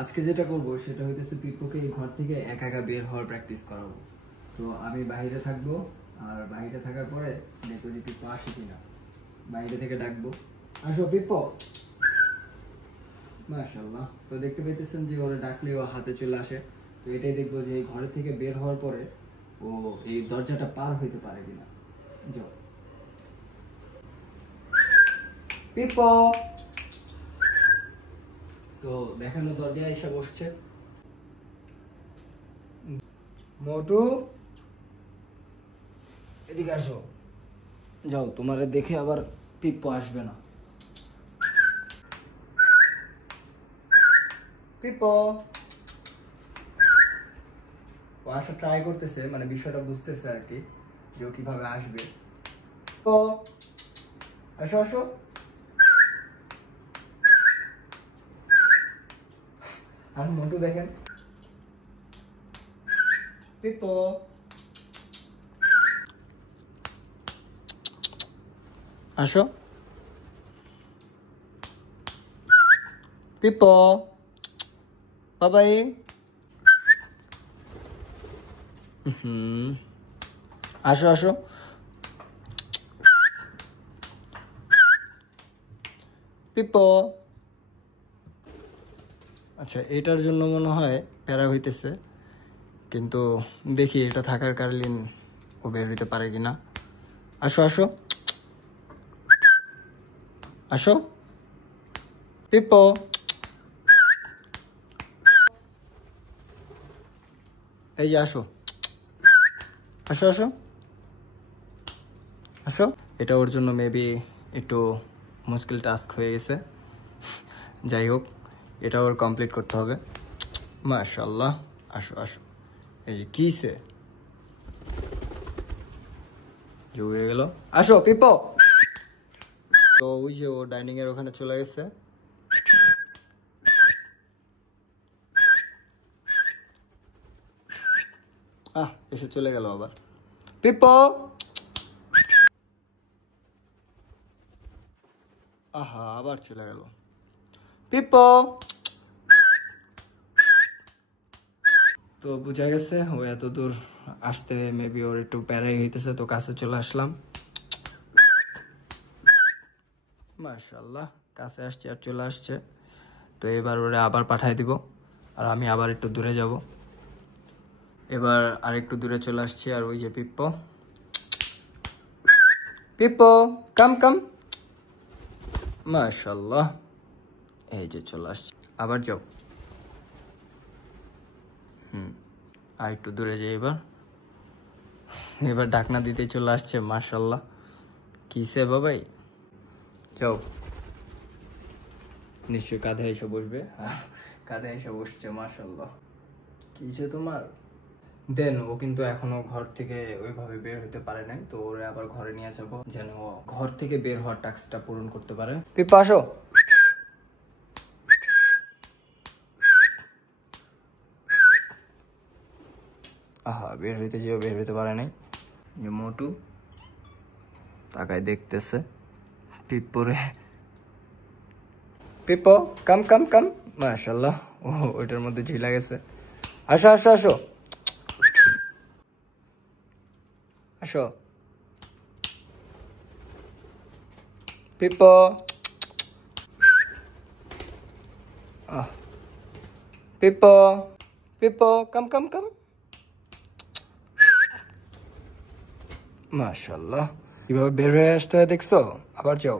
আজকে যেটা করব সেটা হইতেছে পিপ্পোকে এই ঘর থেকে একা একা বের হওয়ার প্র্যাকটিস করাবো। তো আমি বাইরে থাকবো, আর বাইরে থাকার পরে দেখবো যে পিপ্পো আসে কিনা। বাইরে থেকে ডাকবো, আসো পিপ্পো। মাশাআল্লাহ। তো দেখতে পেতেছেন যে ওরা ডাকলে ও হাতে চলে আসে। তো এটাই দেখবো যে এই ঘরে থেকে বের হওয়ার পরে ও এই দরজাটা পার হইতে পারে কিনা। যাও পিপ্পো। তো দেখানো দরজায় এসে বসছে। মোটু এদিকে আসো। যাও, তোমারে দেখে আবার পিপ্পো আসবে না। পিপ্পো ও আসা ট্রাই করতেছে, মানে বিষয়টা বুঝতেছে আর কি যে ও কিভাবে আসবে। পিপ্পো আসো আসো। আর মোটু দেখেন, পিপ্পো আসো। পিপ্পো বাবাই। আসো আসো। পিপ্পো। আচ্ছা, এটার জন্য মনে হয় প্যারা হইতেছে, কিন্তু দেখি এটা থাকার কারণ ও বের হইতে পারে কিনা। আসো আসো আসো। পিপ্পো এই যে আসো আসো আসো আসো। এটা ওর জন্য মেবি একটু মুশকিল টাস্ক হয়ে গেছে। যাই হোক, এটা ওর কমপ্লিট করতে হবে। মাশাআল্লাহ। আসো আসো। এই যে কিসে জুড়ে গেল। আসো পিপ্পো। তো ওই যে ও ডাইনিং এর ওখানে চলে গেছে। এসে চলে গেল আবার। পিপ্পো। আবার চলে গেল। পিপ্পো। তো বুঝা গেছে ও এত দূর আসতে মেবি ওর একটু প্যারাই হইতেছে, তো কাছে চলে আসলাম। মাশাআল্লাহ, কাছে আসছে আর চলে আসছে। তো এবার ওরে আবার পাঠাই দিব, আর আমি আবার একটু দূরে যাব। এবার আর একটু দূরে চলে আসছি, আর ওই যে পিপ্পো। পিপ্পো কাম কাম। মাশাআল্লাহ, এই যে চলে আসছে। আবার যাও। আর একটু দূরে যাই। এবার ডাকনা দিতে চলে আসছে। মাশাআল্লাহ, কিসে বাবাই। যাও, নিশ্চয়ই কাঁধে এসে বসবে। কাঁধে এসে বসছে। মাশাআল্লাহ, কিসে তোমার। দেন ও কিন্তু এখনো ঘর থেকে ওইভাবে বের হতে পারে নাই, তো ওরে আবার ঘরে নিয়ে যাবো যেন ও ঘর থেকে বের হওয়ার টাস্কটা পূরণ করতে পারে। পিপ্পো আসো। বের হইতে যেও, বের হইতে পারে নাই। মোটু তাকায় দেখতেছে পিপ্পোরে। পিপ্পো কাম কাম কাম। মাশাআল্লাহ, ও ওইটার মধ্যে ঝিলা গেছে। আসো আসো আসো আসো। পিপ্পো। পিপ্পো পিপ্পো কাম কাম কাম। মাশাআল্লাহ, কিভাবে বের হয়ে আসতে হয় দেখছো। আবার যাও।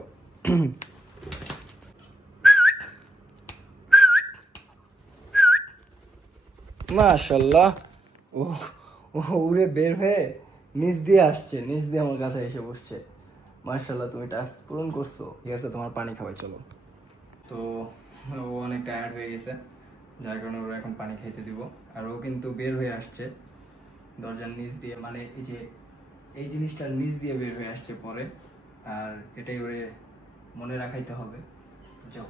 মাশাআল্লাহ, ও উড়ে বের হয়ে নিচ দিয়ে আসছে, নিচ দিয়ে আমার কাছে এসে বসছে। মাশাআল্লাহ, তুমি টাস্ক পূরণ করছো। ঠিক আছে, তোমার পানি খাওয়াই চলো। তো টায়ার্ড হয়ে গেছে, যার কারণে ওরা এখন পানি খাইতে দিব। আর ও কিন্তু বের হয়ে আসছে দরজার নিচ দিয়ে, মানে এই যে এই জিনিসটার নিচ দিয়ে বের হয়ে আসছে পরে, আর এটাই ওরে মনে রাখাইতে হবে। যাও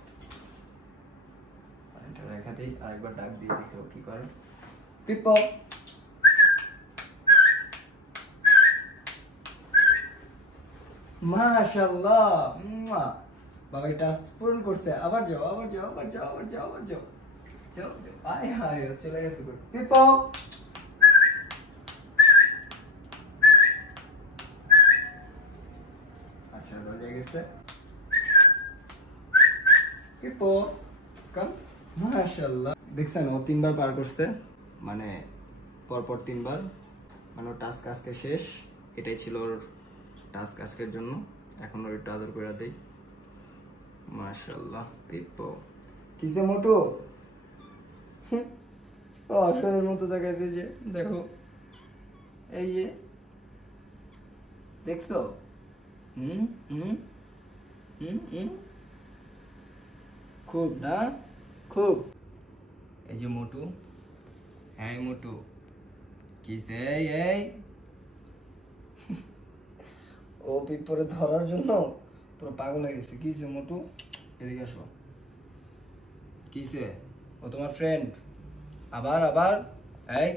পানিটা রেখা দিই, আরেকবার ডাক দিয়ে দেখো কি করে। পিপ্পো, মাশাআল্লাহ, বাবা টাস্ক পূরণ করছে। আবার যাও, আবার যাও, আবার যাও, আবার যাও, আবার যাও, যাও, আয় হায় চলে গেছে। পিপ্পো, আচ্ছা দরজায় গেছে। পিপ্পো কাম, মাশাআল্লাহ। দেখছেন ও 3বার পার করছে, মানে পরপর 3বার, মানে ওর টাস্ক আজকে শেষ। এটাই ছিল ওর টাস্ক আজকের জন্য। এখন ওর একটু আদর করে দেই। মাশাআল্লাহ পিপ্পো। কিসে মোটু, ও অসহায়ের মতো দেখাইছে যে, দেখো এই যে দেখছো। হুম হুম হুম হুম, খুব না খুব। এই যে মোটু, হ্যাঁ মোটু, কিসে এই ও পিঁপড়ে ধরার জন্য পুরো পাগল হয়ে গেছে। কিসে মোটু, এদিকে আসো। কিসে, ও তোমার ফ্রেন্ড? আবার আবার এই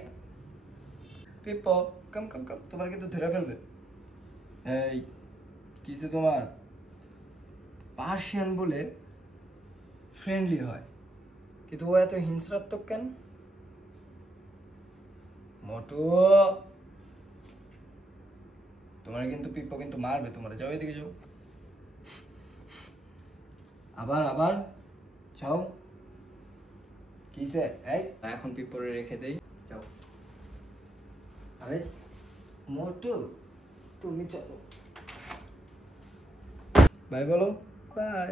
পিপ্পো কাম কাম কাম, তোমার কিন্তু ধরে ফেলবে। এই কিসে তোমার? পার্সিয়ান বলে ফ্রেন্ডলি হয়, কিন্তু ও এত হিংস্রাত্মক কেন? মোটু, তোমার কিন্তু পিপ্পো কিন্তু মারবে তোমার। যাও এদিকে যাও, আবার আবার যাও। কিসে এই, এখন পিপ্পোরে রেখে দেই, যাও। আরে মোটু, তুমি চলো, বাই বলো, বাই।